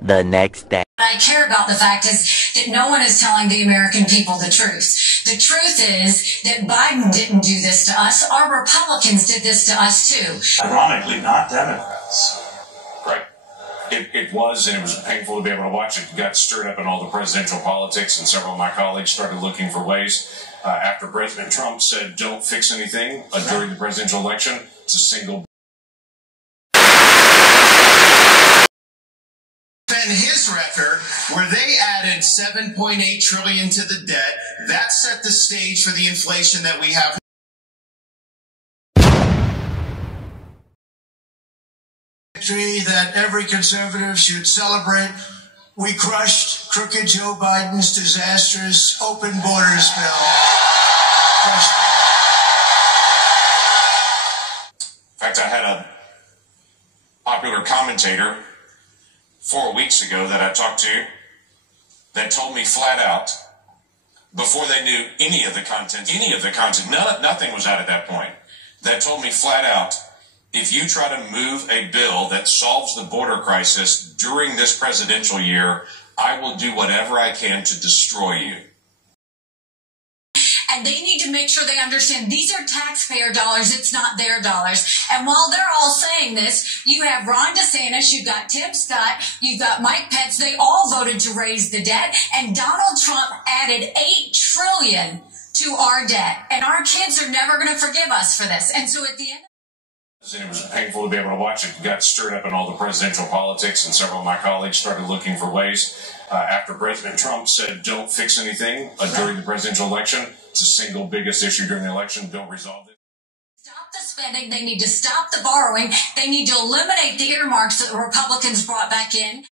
the next day. What I care about the fact is that no one is telling the American people the truth. The truth is that Biden didn't do this to us. Our Republicans did this to us too. Ironically, not Democrats. Right. It was painful to be able to watch. It got stirred up in all the presidential politics, and several of my colleagues started looking for ways. After President Trump said, don't fix anything during the presidential election, it's a single. And his record, where they added $7.8 trillion to the debt, that set the stage for the inflation that we have. Victory that every conservative should celebrate. We crushed crooked Joe Biden's disastrous open borders bill. Crushed it. In fact, I had a popular commentator 4 weeks ago that I talked to that told me flat out, before they knew any of the content, nothing was out at that point, that told me flat out, if you try to move a bill that solves the border crisis during this presidential year, I will do whatever I can to destroy you. And they need to make sure they understand these are taxpayer dollars. It's not their dollars. And while they're all saying this, you have Ron DeSantis, you've got Tim Scott, you've got Mike Pence. They all voted to raise the debt. And Donald Trump added $8 trillion to our debt. And our kids are never going to forgive us for this. And so at the end, it was painful to be able to watch. It got stirred up in all the presidential politics, and several of my colleagues started looking for ways. After President Trump said, don't fix anything during the presidential election, it's the single biggest issue during the election, don't resolve it. Stop the spending. They need to stop the borrowing. They need to eliminate the earmarks that the Republicans brought back in.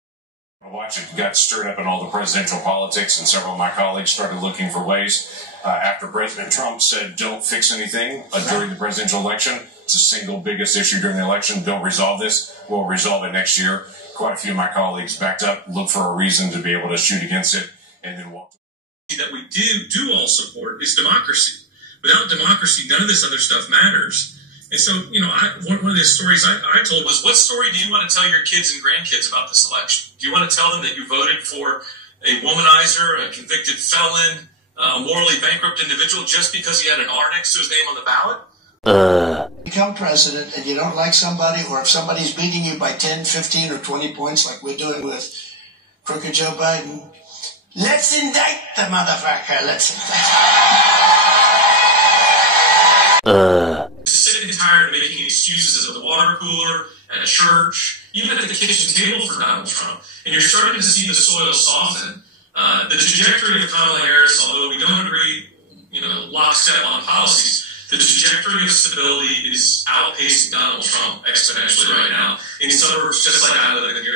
Watch it got stirred up in all the presidential politics, and several of my colleagues started looking for ways. After President Trump said, don't fix anything during the presidential election, it's the single biggest issue during the election, don't resolve this, we'll resolve it next year. Quite a few of my colleagues backed up, looked for a reason to be able to shoot against it, and then walked. That we do all support is democracy. Without democracy, none of this other stuff matters. And so, one of the stories I told was, what story do you want to tell your kids and grandkids about this election? Do you want to tell them that you voted for a womanizer, a convicted felon, a morally bankrupt individual just because he had an R next to his name on the ballot? Become president and you don't like somebody, or if somebody's beating you by 10, 15, or 20 points like we're doing with crooked Joe Biden, let's indict the motherfucker. Let's indict. Sick and tired of making excuses at the water cooler, at church, even at the kitchen table for Donald Trump. And you're starting to see the soil soften. The trajectory of Kamala Harris, although we don't agree, lockstep on policies, the trajectory of stability is outpacing Donald Trump exponentially right now. In suburbs just like I live in here,